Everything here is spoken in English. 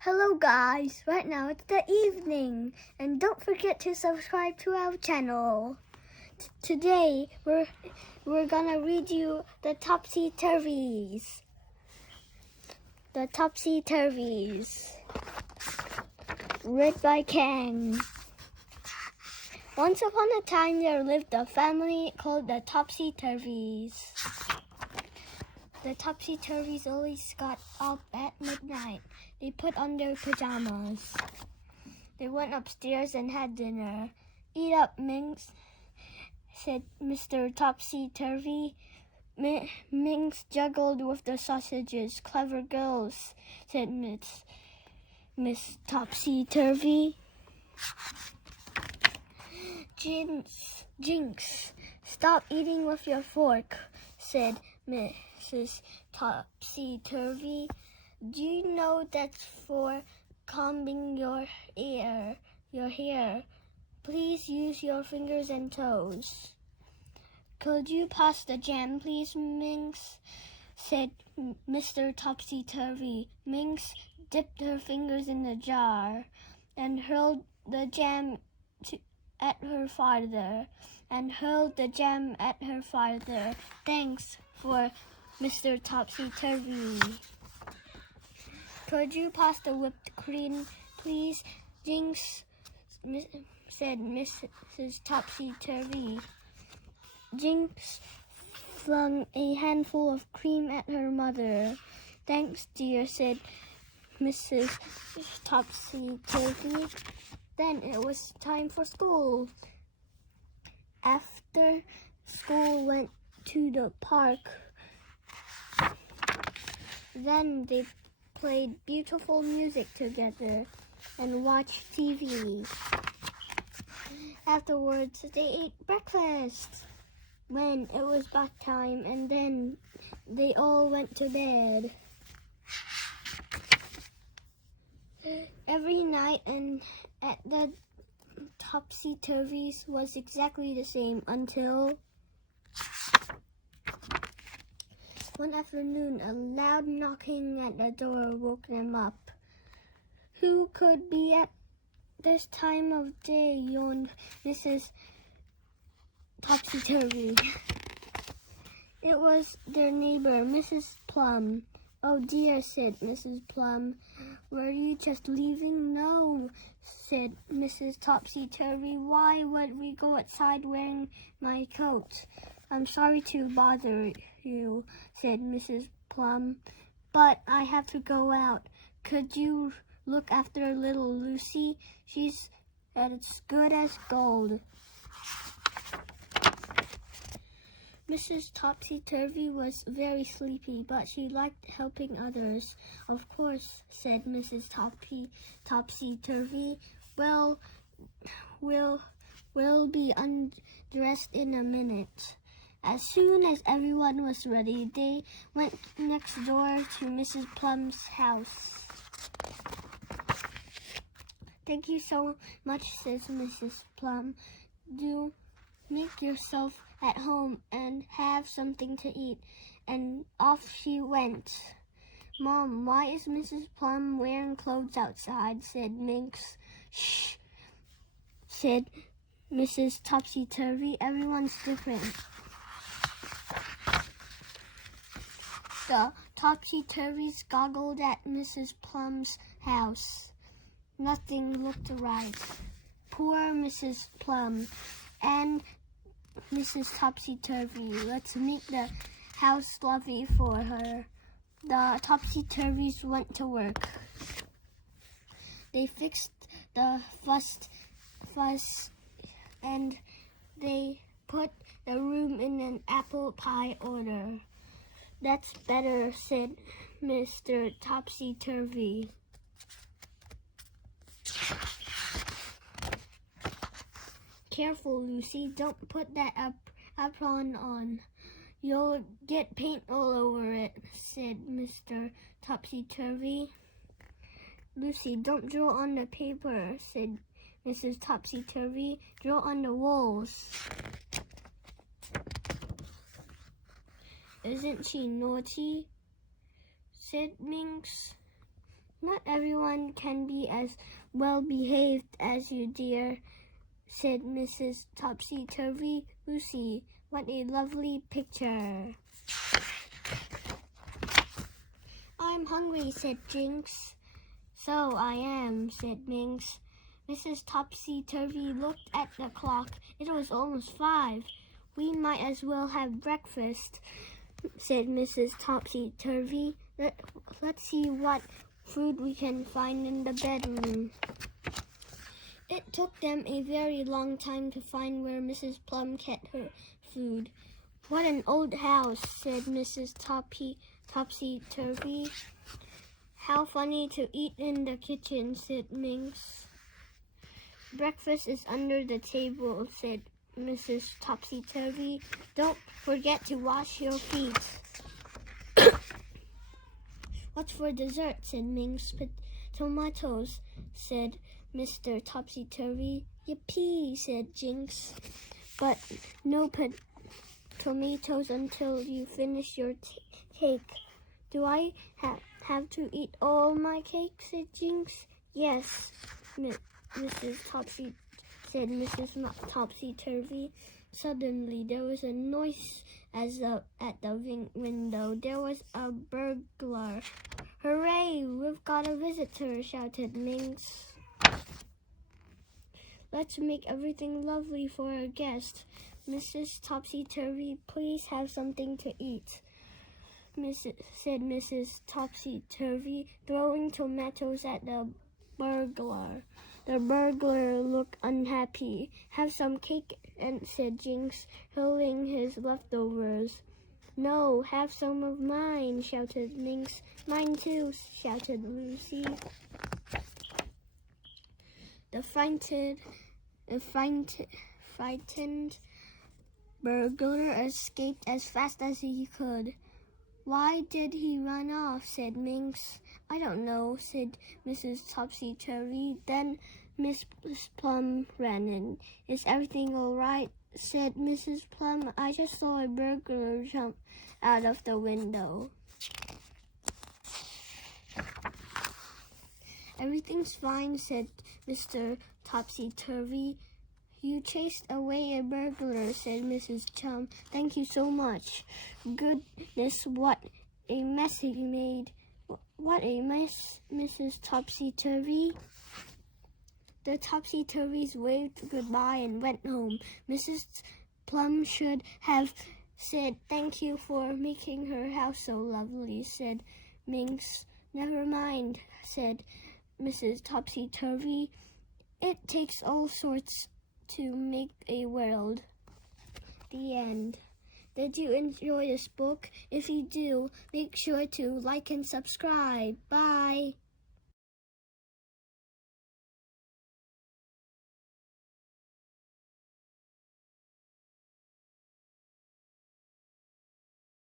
Hello guys, right now it's the evening and don't forget to subscribe to our channel. Today we're gonna read you the Topsy Turvies. The Topsy Turvies. Read by Kang. Once upon a time there lived a family called the Topsy Turvies. The Topsy Turvies always got up at midnight. They put on their pajamas. They went upstairs and had dinner. Eat up, Minx, said Mr. Topsy Turvy. Minx juggled with the sausages. Clever girls, said Miss Topsy Turvy. Jinx, stop eating with your fork, said Mrs. Topsy Turvy. Do you know that's for combing your hair? Please use your fingers and toes. Could you pass the jam, please, Minx? Said Mr. Topsy Turvy. Minx dipped her fingers in the jar and hurled the jam at her father. Thanks for Mr. Topsy Turvy. Could you pass the whipped cream, please, Jinx? Said Mrs. Topsy Turvy. Jinx flung a handful of cream at her mother. Thanks, dear, said Mrs. Topsy Turvy. Then it was time for school. After school went to the park. Then they played beautiful music together and watched TV. Afterwards, they ate breakfast when it was bath time, and then they all went to bed. Every night and at the Topsy Turvies was exactly the same until one afternoon, a loud knocking at the door woke them up. Who could be at this time of day, yawned Mrs. Topsy Turvy. It was their neighbor, Mrs. Plum. Oh dear, said Mrs. Plum. Were you just leaving? No, said Mrs. Topsy Turvy. Why would we go outside wearing my coat? I'm sorry to bother you, said Mrs. Plum, but I have to go out. Could you look after little Lucy? She's as good as gold. Mrs. Topsy Turvy was very sleepy, but she liked helping others. Of course, said Mrs. Topsy Turvy. Well, we'll be undressed in a minute. As soon as everyone was ready, they went next door to Mrs. Plum's house. Thank you so much, says Mrs. Plum. Do make yourself at home and have something to eat. And off she went. Mom, why is Mrs. Plum wearing clothes outside? Said Minx. Shh, said Mrs. Topsy Turvy. Everyone's different. The Topsy Turvies goggled at Mrs. Plum's house. Nothing looked right. Poor Mrs. Plum and Mrs. Topsy Turvy. Let's make the house lovely for her. The Topsy Turvies went to work. They fixed the fuss and they put the room in an apple pie order. That's better, said Mr. Topsy Turvy. Careful, Lucy, don't put that apron on. You'll get paint all over it, said Mr. Topsy Turvy. Lucy, don't draw on the paper, said Mrs. Topsy Turvy. Draw on the walls. Isn't she naughty? Said Minx. Not everyone can be as well behaved as you, dear, said Mrs. Topsy Turvy. Lucy, what a lovely picture. I'm hungry, said Jinx. So I am, said Minx. Mrs. Topsy Turvy looked at the clock. It was almost 5. We might as well have breakfast, said Mrs. Topsy Turvy. Let's see what food we can find in the bedroom. It took them a very long time to find where Mrs. Plum kept her food. What an old house, said Mrs. Topsy Turvy. How funny to eat in the kitchen, said Minx. Breakfast is under the table, said Mrs. Topsy Turvy. Don't forget to wash your feet. What's for dessert, said Minx. Tomatoes, said Mr. Topsy Turvy. Yippee, said Jinx. But no tomatoes until you finish your cake. Do I have to eat all my cake, said Jinx. Yes, Mrs. Topsy, said Mrs. Topsy Turvy. Suddenly there was a noise at the window. There was a burglar. Hooray, we've got a visitor, shouted Minx. Let's make everything lovely for our guest. Mrs. Topsy Turvy, please have something to eat, said Mrs. Topsy Turvy, throwing tomatoes at the burglar. The burglar looked unhappy. Have some cake, said Jinx, hurling his leftovers. No, have some of mine, shouted Minx. Mine too, shouted Lucy. The frightened burglar escaped as fast as he could. Why did he run off, said Minx. I don't know, said Mrs. Topsy Turvy. Then Miss Plum ran in. Is everything all right, said Mrs. Plum. I just saw a burglar jump out of the window. Everything's fine, said Mr. Topsy Turvy. You chased away a burglar, said Mrs. Chum. Thank you so much. Goodness, what a mess he made. What a mess, Mrs. Topsy Turvy. The Topsy Turvies waved goodbye and went home. Mrs. Plum should have said thank you for making her house so lovely, said Minx. Never mind, said Mrs. Topsy Turvy. It takes all sorts to make a world. The end. Did you enjoy this book? If you do, make sure to like and subscribe. Bye.